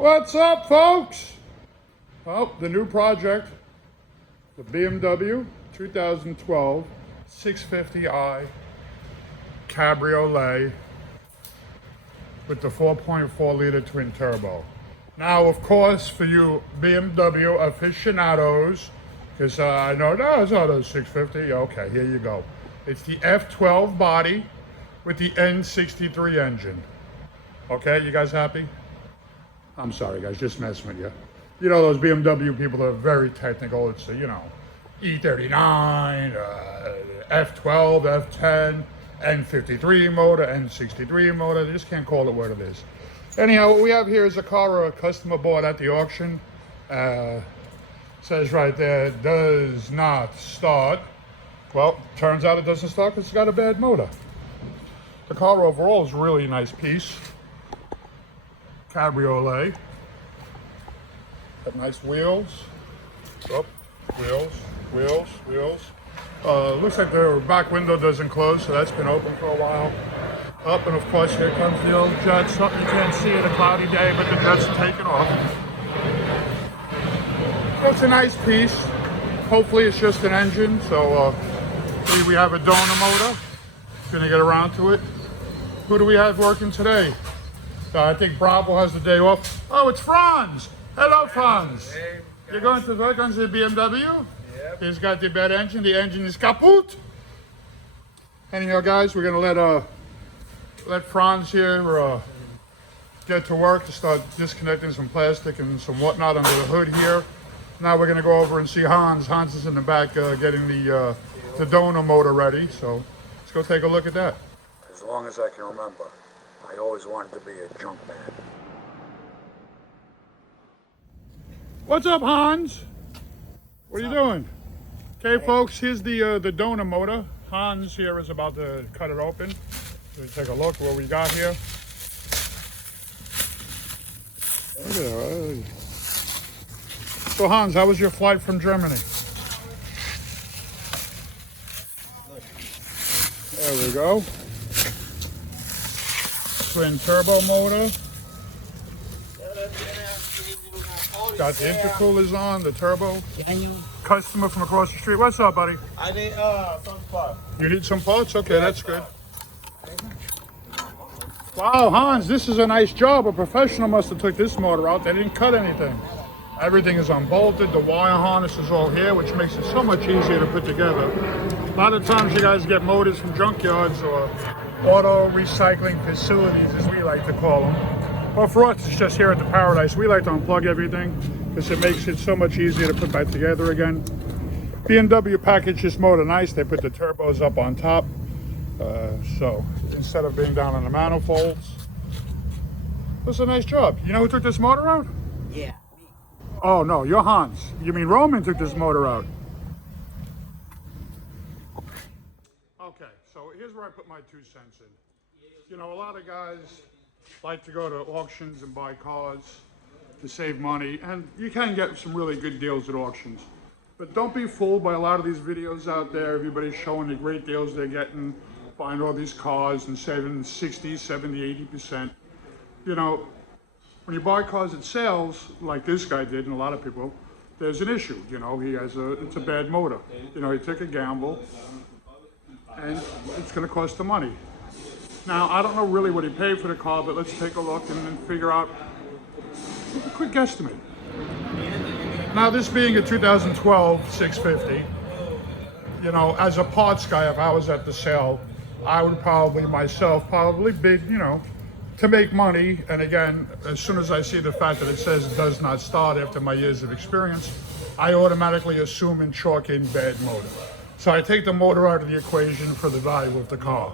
What's up, folks? Well, the new project, the BMW 2012 650i Cabriolet with the 4.4 liter twin turbo. Now, of course, for you BMW aficionados, because I know, no, it's not a 650. Okay, here you go. It's the F12 body with the N63 engine. Okay, you guys happy? I'm sorry, guys, just messing with you. You know, those BMW people are very technical. It's, E39, F12, F10, N53 motor, N63 motor. They just can't call it what it is. Anyhow, what we have here is a car a customer bought at the auction. Says right there, does not start. Well, turns out it doesn't start because it's got a bad motor. The car overall is a really nice piece. Cabriolet. Got nice wheels. Oh, wheels. Looks like the back window doesn't close, so that's been open for a while. Up, and of course here comes the old jets. Oh, you can't see it, a cloudy day, but the jets are taking off. It's a nice piece. Hopefully it's just an engine, so we have a donor motor. Gonna get around to it. Who do we have working today? I think Bravo has the day off. Oh, it's Franz. Hello, Franz. Hey, you're going to work on the BMW? Yep. He's got the bad engine. The engine is kaput. Anyhow, guys, we're gonna let Franz here get to work to start disconnecting some plastic and some whatnot under the hood here. Now we're gonna go over and see Hans. Hans is in the back getting the donor motor ready. So let's go take a look at that. As long as I can remember, I always wanted to be a junk man. What's up, Hans? What are you doing? Okay, folks, here's the donor motor. Hans here is about to cut it open. So take a look what we got here. So Hans, how was your flight from Germany? There we go. Twin turbo motor. Got the intercoolers on, the turbo. Customer from across the street. What's up, buddy? I need some parts. You need some parts? Okay, that's good. Wow, Hans, this is a nice job. A professional must have took this motor out. They didn't cut anything. Everything is unbolted. The wire harness is all here, which makes it so much easier to put together. A lot of times you guys get motors from junkyards or auto recycling facilities, as we like to call them. Well, for us, it's just here at the Paradise. We like to unplug everything because it makes it so much easier to put back together again. BMW packaged this motor nice. They put the turbos up on top. So instead of being down on the manifolds, that's a nice job. You know who took this motor out? Yeah, me. Oh no, you're Hans. You mean Roman took this motor out? Okay, so here's where I put my 2 cents in. You know, a lot of guys like to go to auctions and buy cars to save money, and you can get some really good deals at auctions. But don't be fooled by a lot of these videos out there. Everybody's showing the great deals they're getting, buying all these cars and saving 60, 70, 80%. You know, when you buy cars at sales, like this guy did and a lot of people, there's an issue. You know, it's a bad motor. You know, he took a gamble and it's gonna cost him money. Now, I don't know really what he paid for the car, but let's take a look and then figure out a quick guesstimate. Now, this being a 2012 650, you know, as a parts guy, if I was at the sale, I would probably bid, you know, to make money. And again, as soon as I see the fact that it says it does not start after my years of experience, I automatically assume and chalk in bad motor. So I take the motor out of the equation for the value of the car.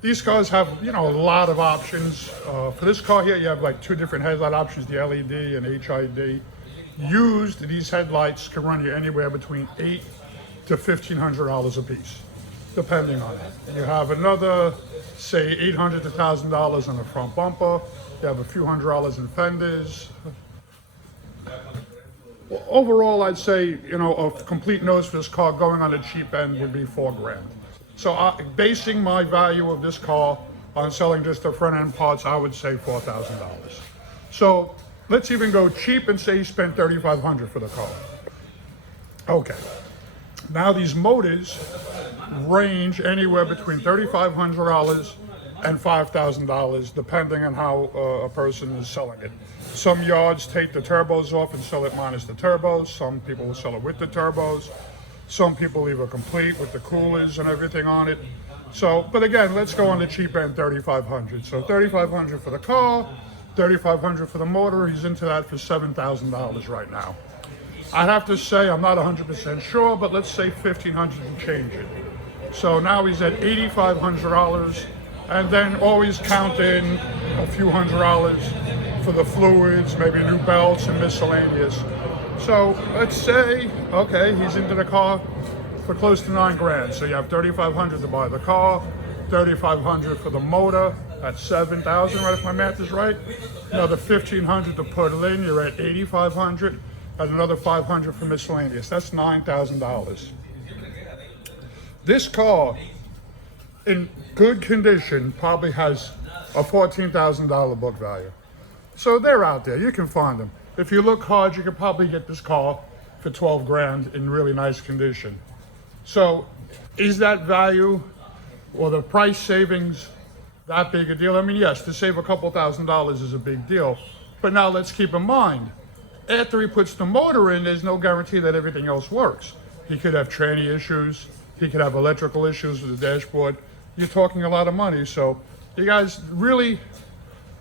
These cars have, you know, a lot of options. For this car here, you have like 2 different headlight options, the LED and HID. Used, these headlights can run you anywhere between $800 to $1,500 a piece, depending on it. You have another, say, $800 to $1,000 on the front bumper. You have a few $100s in fenders. Well, overall, I'd say, you know, a complete nose for this car going on the cheap end would be $4 grand. So basing my value of this car on selling just the front end parts, I would say $4,000. So let's even go cheap and say you spent $3,500 for the car. Okay. Now these motors range anywhere between $3,500 and $5,000 depending on how a person is selling it. Some yards take the turbos off and sell it minus the turbos. Some people will sell it with the turbos. Some people leave it complete with the coolers and everything on it. So, but again, let's go on the cheap end, $3,500. So $3,500 for the car, $3,500 for the motor. He's into that for $7,000 right now. I'd have to say, I'm not 100% sure, but let's say $1,500 and change it. So now he's at $8,500, and then always count in a few $100s for the fluids, maybe new belts and miscellaneous. So let's say, okay, he's into the car for close to $9,000. So you have $3,500 to buy the car, $3,500 for the motor. That's $7,000, right? If my math is right. Another $1,500 to put it in. You're at $8,500, and another $500 for miscellaneous. That's $9,000. This car, in good condition, probably has a $14,000 book value. So they're out there. You can find them. If you look hard, you could probably get this car for $12,000 in really nice condition. So is that value or the price savings that big a deal? I mean, yes, to save a couple $1,000s is a big deal. But now let's keep in mind, after he puts the motor in, there's no guarantee that everything else works. He could have tranny issues. He could have electrical issues with the dashboard. You're talking a lot of money. So you guys really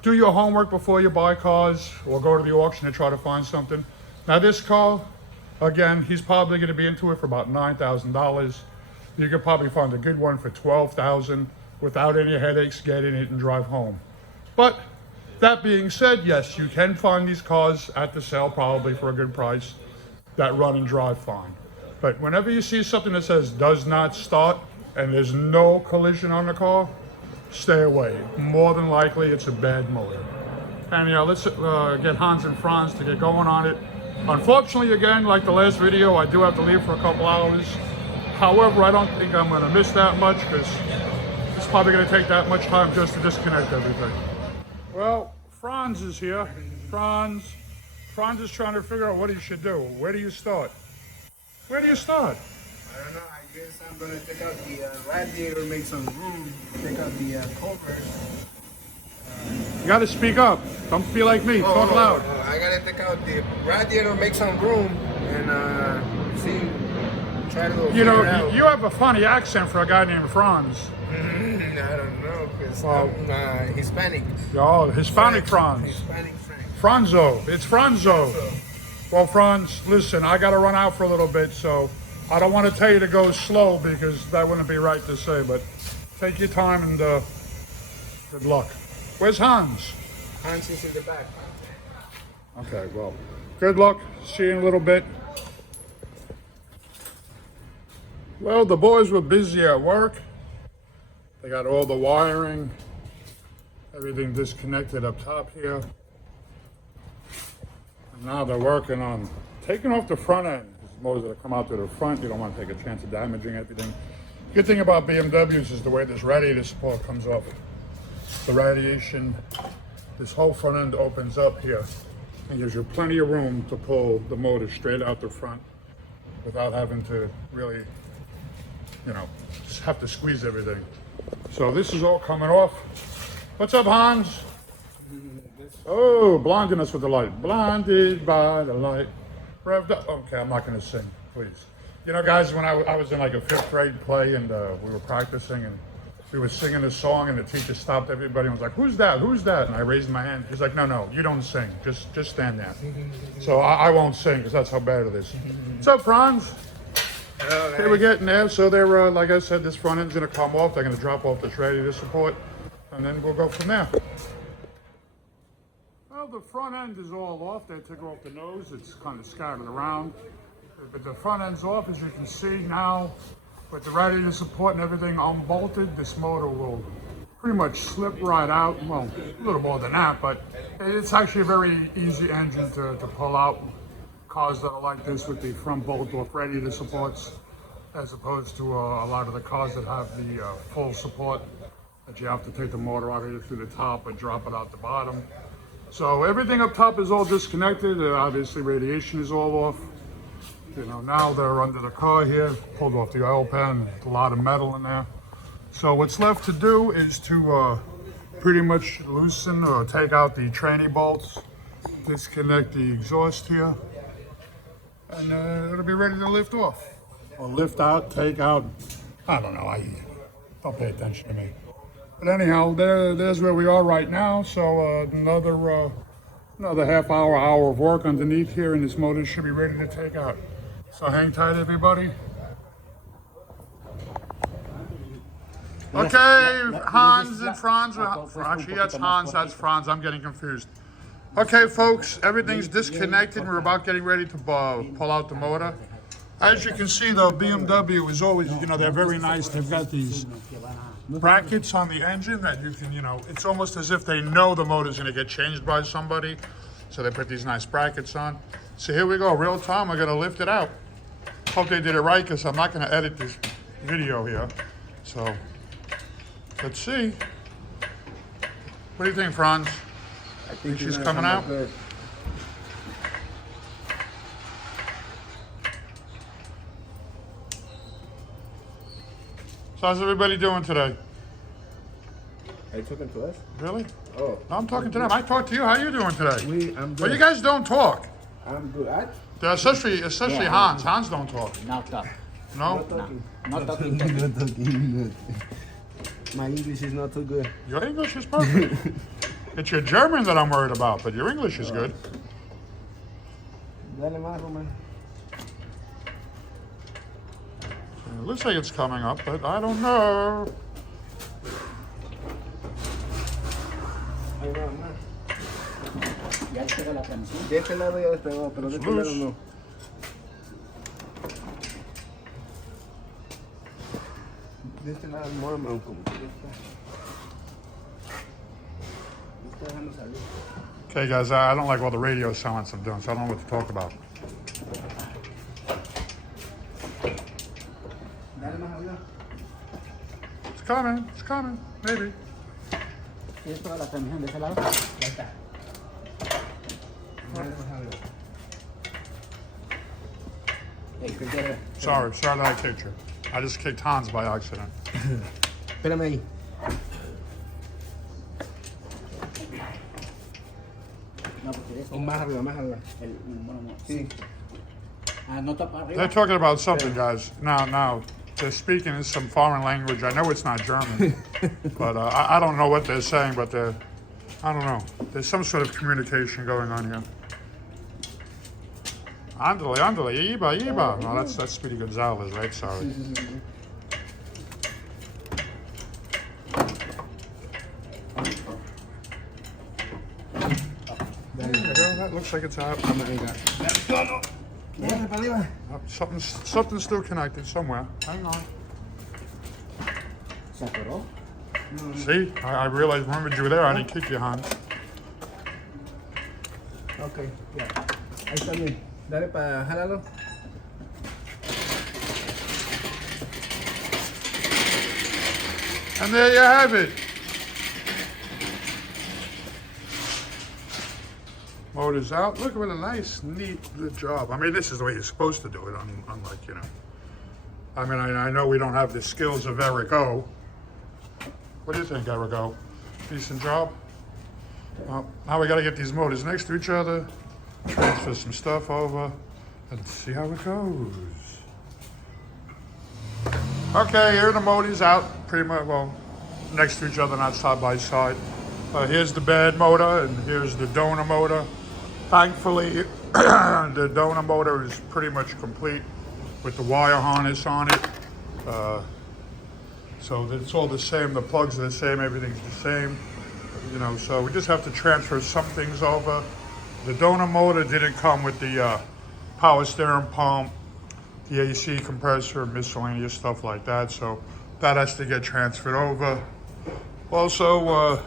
do your homework before you buy cars or go to the auction and try to find something. Now this car, again, he's probably going to be into it for about $9,000. You could probably find a good one for $12,000 without any headaches getting it and drive home. But that being said, yes, you can find these cars at the sale probably for a good price that run and drive fine. But whenever you see something that says does not start and there's no collision on the car, stay away. More than likely, it's a bad motor. And let's get Hans and Franz to get going on it. Unfortunately, again, like the last video, I do have to leave for a couple hours. However, I don't think I'm going to miss that much because it's probably going to take that much time just to disconnect everything. Well, Franz is here. Franz is trying to figure out what he should do. Where do you start? Where do you start? I don't know. I guess I'm gonna take out the radiator, make some room, take out the cover. You got to speak up. Don't be like me. Talk loud. I gotta take out the radiator, make some room, and see. Try to go. You know, you have a funny accent for a guy named Franz. I don't know, because I'm Hispanic. Oh, Hispanic Franz. Hispanic Frank. Franzo. It's Franzo. Well, Franz, listen, I got to run out for a little bit, so I don't want to tell you to go slow because that wouldn't be right to say, but take your time and good luck. Where's Hans? Hans is in the back. Okay, well, good luck. See you in a little bit. Well, the boys were busy at work. They got all the wiring, everything disconnected up top here. And now they're working on taking off the front end. Motors that come out to the front, you don't want to take a chance of damaging everything. Good thing about BMWs is the way this radiator support comes off. The radiation, this whole front end opens up here and gives you plenty of room to pull the motor straight out the front without having to really, just have to squeeze everything. So this is all coming off. What's up, Hans? Oh, blinding us with the light. Blinded by the light. Revved up. Okay, I'm not going to sing, please. You know, guys, when I was in like a 5th grade play and we were practicing and we were singing a song and the teacher stopped everybody and was like, who's that? Who's that? And I raised my hand. He's like, no, you don't sing. Just stand there. So I won't sing because that's how bad it is. What's up, Franz? Hello, Okay, we're getting there. So they're, like I said, this front end's going to come off. They're going to drop off this radiator support and then we'll go from there. Well, the front end is all off. They took off the nose. It's kind of scattered around. But the front end's off, as you can see now. With the radiator support and everything unbolted, this motor will pretty much slip right out. Well, a little more than that, but it's actually a very easy engine to pull out. Cars that are like this with the front bolt off radiator supports, as opposed to a lot of the cars that have the full support, that you have to take the motor out here through the top or drop it out the bottom. So everything up top is all disconnected. Obviously radiation is all off. You know, now they're under the car here, pulled off the oil pan, a lot of metal in there. So what's left to do is to pretty much loosen or take out the tranny bolts, disconnect the exhaust here, and it'll be ready to lift off. Or lift out, take out, I don't know, don't pay attention to me. But anyhow, there's where we are right now. So another half hour of work underneath here, and this motor should be ready to take out. So hang tight, everybody. Okay, Hans and Franz. Actually, that's Hans, that's Franz. I'm getting confused. Okay, folks, everything's disconnected. We're about getting ready to pull out the motor. As you can see, though, BMW is always, you know, they're very nice. They've got these brackets on the engine that you can, you know, it's almost as if they know the motor's going to get changed by somebody. So they put these nice brackets on. So here we go, real time. We're going to lift it out. Hope they did it right, because I'm not going to edit this video here. So let's see. What do you think, Franz? I think She's coming out? Good. So how's everybody doing today? Are you talking to us? Really? Oh. No, I'm talking to them. I talked to you. How are you doing today? I'm good. Well, you guys don't talk. I'm good. Especially Hans. Hans don't talk. Not talk. No? Not talking. Not talking. Not talking. My English is not too good. Your English is perfect. It's your German that I'm worried about, but your English is good. Dale más, Roman. It looks like it's coming up, but I don't know. Ahí va, más. Ya despega la transmisión. De este lado ya despegó, pero de este Loose. lado no. De este lado normal, como que ya está. Me está dejando salir. Okay, guys, I don't like all the radio silence I'm doing, so I don't know what to talk about. Dale más arriba. It's coming, maybe. ¿Tienes toda la transmisión de ese lado? Ya está. Dale más arriba. Hey, ¿qué quieres? Sorry that I kicked you. I just kicked Hans by accident. Espérame ahí. No, porque eres O más arriba, más arriba. bueno, no. Sí. Ah, no tapa arriba. They're talking about something, guys. Now, they're speaking in some foreign language. I know it's not German, but I don't know what they're saying, but I don't know. There's some sort of communication going on here. Andale, iba. No, that's Speedy Gonzalez, right? Sorry. There you go. That looks like it's out. Dale para arriba. Something's still connected somewhere. Hang on. ¿Se atoró? See, I realized, remembered you were there. I didn't kick you, Hans. Ok, ya. Ahí está bien. Dale para jalarlo. And there you have it. Motor's out. Look what a nice, neat job. I mean, this is the way you're supposed to do it, unlike, you know. I mean, I know we don't have the skills of Eric O. What do you think, Eric O? Decent job? Well, now we got to get these motors next to each other, transfer some stuff over, and see how it goes. Okay, here the motors out, pretty much, well, next to each other, not side by side. Here's the bad motor, and here's the donor motor. Thankfully, the donor motor is pretty much complete with the wire harness on it. So it's all the same, the plugs are the same, everything's the same. You know, so we just have to transfer some things over. The donor motor didn't come with the power steering pump, the AC compressor, miscellaneous stuff like that. So that has to get transferred over. Also,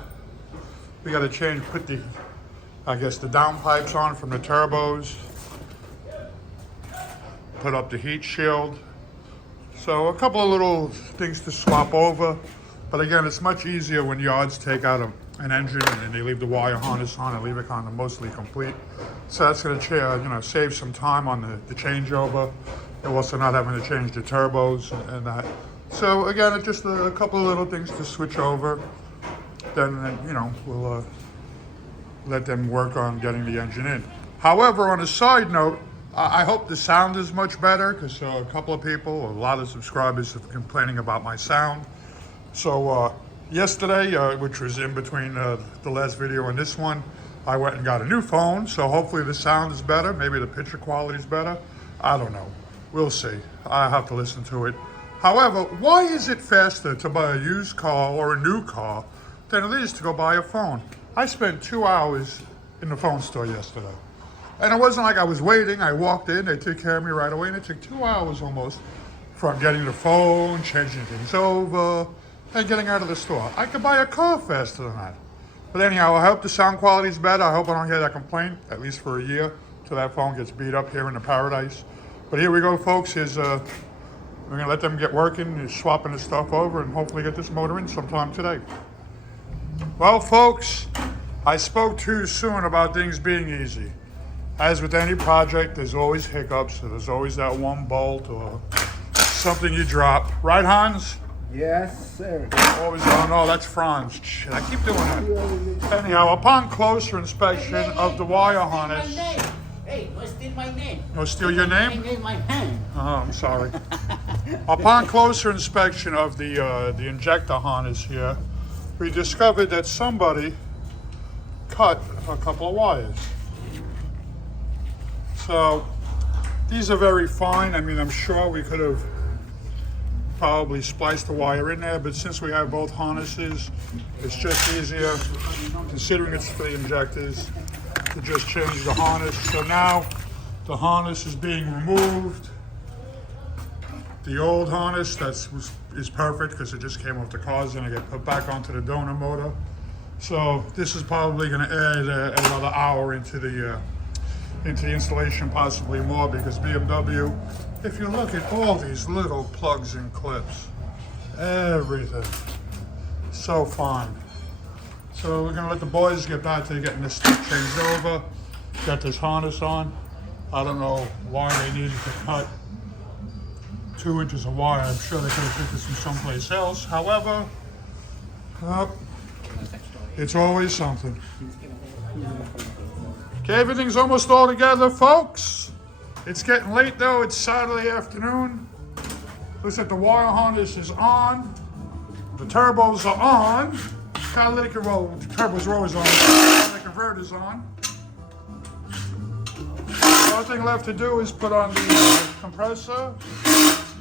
we got to put the, I guess, the downpipes on from the turbos. Put up the heat shield. So a couple of little things to swap over. But again, it's much easier when yards take out an engine and they leave the wire harness on and leave it kind of mostly complete. So that's going to save some time on the changeover. And also not having to change the turbos and that. So again, it's just a couple of little things to switch over. Then we'll let them work on getting the engine in. However, on a side note, I hope the sound is much better because a couple of people, a lot of subscribers have been complaining about my sound. So yesterday, which was in between the last video and this one, I went and got a new phone. So hopefully the sound is better. Maybe the picture quality is better. I don't know. We'll see. I have to listen to it. However, why is it faster to buy a used car or a new car than it is to go buy a phone? I spent 2 hours in the phone store yesterday. And it wasn't like I was waiting. I walked in, they took care of me right away, and it took 2 hours almost from getting the phone, changing things over, and getting out of the store. I could buy a car faster than that. But anyhow, I hope the sound quality is better. I hope I don't hear that complaint, at least for a year, till that phone gets beat up here in the paradise. But here we go, folks. We're gonna let them get working, swapping the stuff over, and hopefully get this motor in sometime today. Well, folks, I spoke too soon about things being easy. As with any project, there's always hiccups. So there's always that one bolt or something you drop. Right, Hans? Yes, sir. Always, oh no, that's Franz. Shit, I keep doing that. Anyhow, upon closer inspection of the wire harness. Hey, don't steal my name. No, steal your My name? name, my hand. Oh, I'm sorry. Upon closer inspection of the injector harness here, we discovered that somebody cut a couple of wires. So these are very fine. I mean, I'm sure we could have probably spliced the wire in there, but since we have both harnesses, it's just easier, considering it's for the injectors, to just change the harness. So now the harness is being removed. The old harness is perfect because it just came off the cars and it got put back onto the donor motor. So this is probably going to add another hour into the installation, possibly more, because BMW, if you look at all these little plugs and clips, everything, so fine. So we're gonna let the boys get back to getting this stuff changed over, get this harness on. I don't know why they needed to cut 2 inches of wire. I'm sure they could have picked this from someplace else. However, it's always something. Okay, everything's almost all together, folks. It's getting late though. It's Saturday afternoon. Looks like the wire harness is on. The turbos are on. Catalytic, well, the turbos are always on. The catalytic converter's on. The only thing left to do is put on the compressor.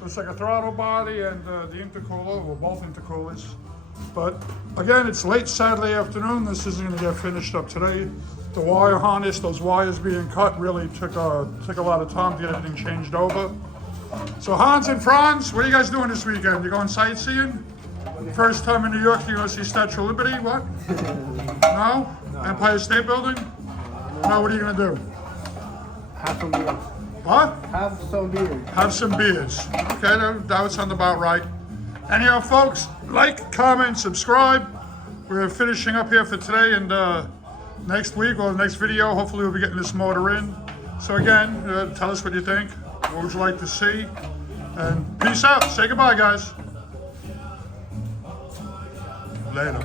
Looks like a throttle body and the intercooler, well, both intercoolers. But again, it's late Saturday afternoon. This isn't going to get finished up today. The wire harness, those wires being cut, really took a lot of time to get everything changed over. So Hans and Franz, what are you guys doing this weekend? You going sightseeing? First time in New York, you going to see Statue of Liberty? What? No? Empire State Building? No, what are you going to do? Have some beers. What? Have some beers. Have some beers. Okay, that would sound about right. Anyhow, folks, like, comment, subscribe. We're finishing up here for today, and next week or the next video, hopefully we'll be getting this motor in. So again, tell us what you think. What would you like to see? And peace out. Say goodbye, guys. Later.